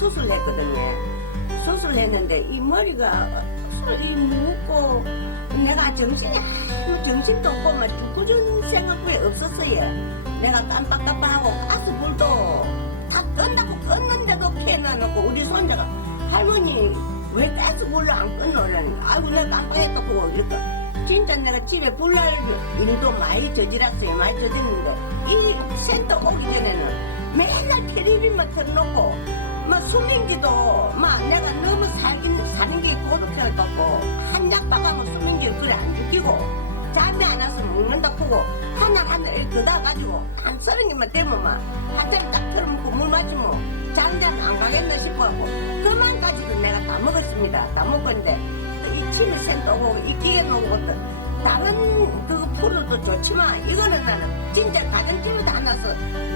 수술했거든요. 수술했는데 이 머리가 이 묻고 내가 정신이 아무 정신도 없고 막 죽구준 생각이 없었어요. 내가 깜빡깜빡하고 가스불도 다 끈다고 껐는데도 켜놔놓고 우리 손자가 할머니 왜 가스불로 안 껐노라니 아이고 내가 깜빡했다 보고 이렇게 진짜 내가 집에 불날 일도 많이 저질렀어요 많이 저질렀는데 이 센터 오기 전에는 맨날 텔레비만 틀어놓고 막 수민기도 막 내가 너무 살긴 사는 게 고독해갖고 한약 박아면 수민기를 그래 안 죽이고 잠이 안 와서 먹는다 보고 하나 하나 이렇게 걷다 가지고 한 서른 개만 되면 막 한잔 딱 틀어먹고 물 마시면 잠잠 안 가겠나 싶어갖고 그만까지도 내가 다 먹었습니다. 다 먹었는데 이 치매 센터 오고 이 기계 놓고 다른 그 프로도 좋지만 이거는 나는 진짜 가정집에도 하나서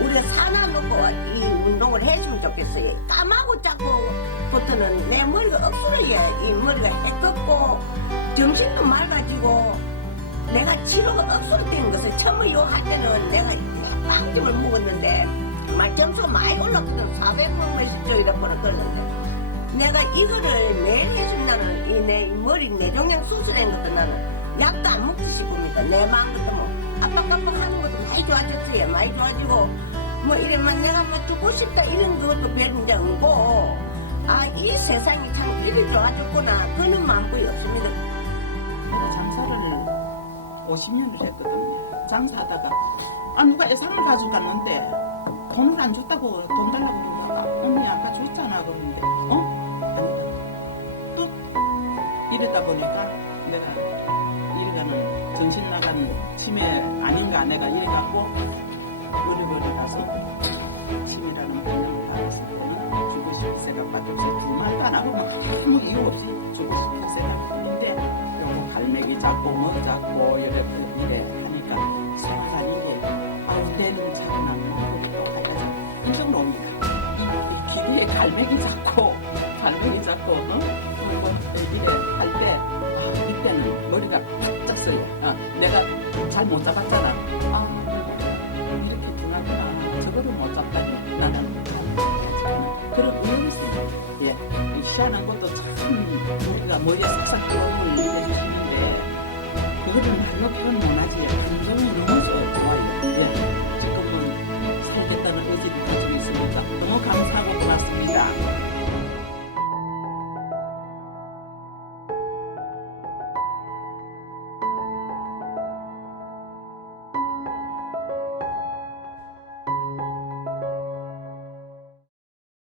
우리가 사나 놓고 이 운동을 해주면 좋겠어요. 까마고 자꾸 부터는 내 머리가 억수로 해. 이 머리가 해껍고 정신도 맑아지고 내가 치료가 억수로 된 것을 처음에 요할 때는 내가 빵집을 먹었는데 정말 점수가 많이 올랐거든. 400만 원씩 저 이래 버렸는데 내가 이거를 매일 해준다는 이 내 머리 뇌종양 수술한 것도 나는 약도 안 먹지 싶습니다. 내 마음 같으면 깜빡깜빡하는 것도 많이 좋아졌어요. 많이 좋아지고 뭐 이러면 내가 뭐 죽고 싶다 이런 것도 별 문제 없고 아 이 세상이 참 이리 좋아졌구나 그런 마음이 없습니다. 내가 장사를 50년을 했거든요. 장사하다가 아 누가 예상을 가져갔는데 돈을 안 줬다고 돈 달라고 그러다가 언니 아까 줬잖아 그러는데 어? 치매 아닌가 내가 이래갖고 어려버리 가서 치매라는 병을 받았을 때는 죽고 싶을 생각밖에 없어 두 말도 안 하고 막 아무 이유 없이 죽고 싶은 생각인데 요거 갈매기 잡고 뭐 잡고 이래 이래 하니까 생각하는 게 아우 때는 차나 거기로 가야지 인정놈이다 이, 이 기계에 갈매기 잡고 갈매기 잡고 어? 그리고 이래 할때 아, 이때는 머리가 푹 쪘어요. 아, 내가 잘 못 잡았잖아. 아 이렇게 분하구나. 저거를 못 잡다니. 나는 그런 의욕이 있어요 예, 이 희한한 것도 참 우리가 머리에 싹싹 들어오는 해주는데 그거를 말로 표현 못 하지. 감정이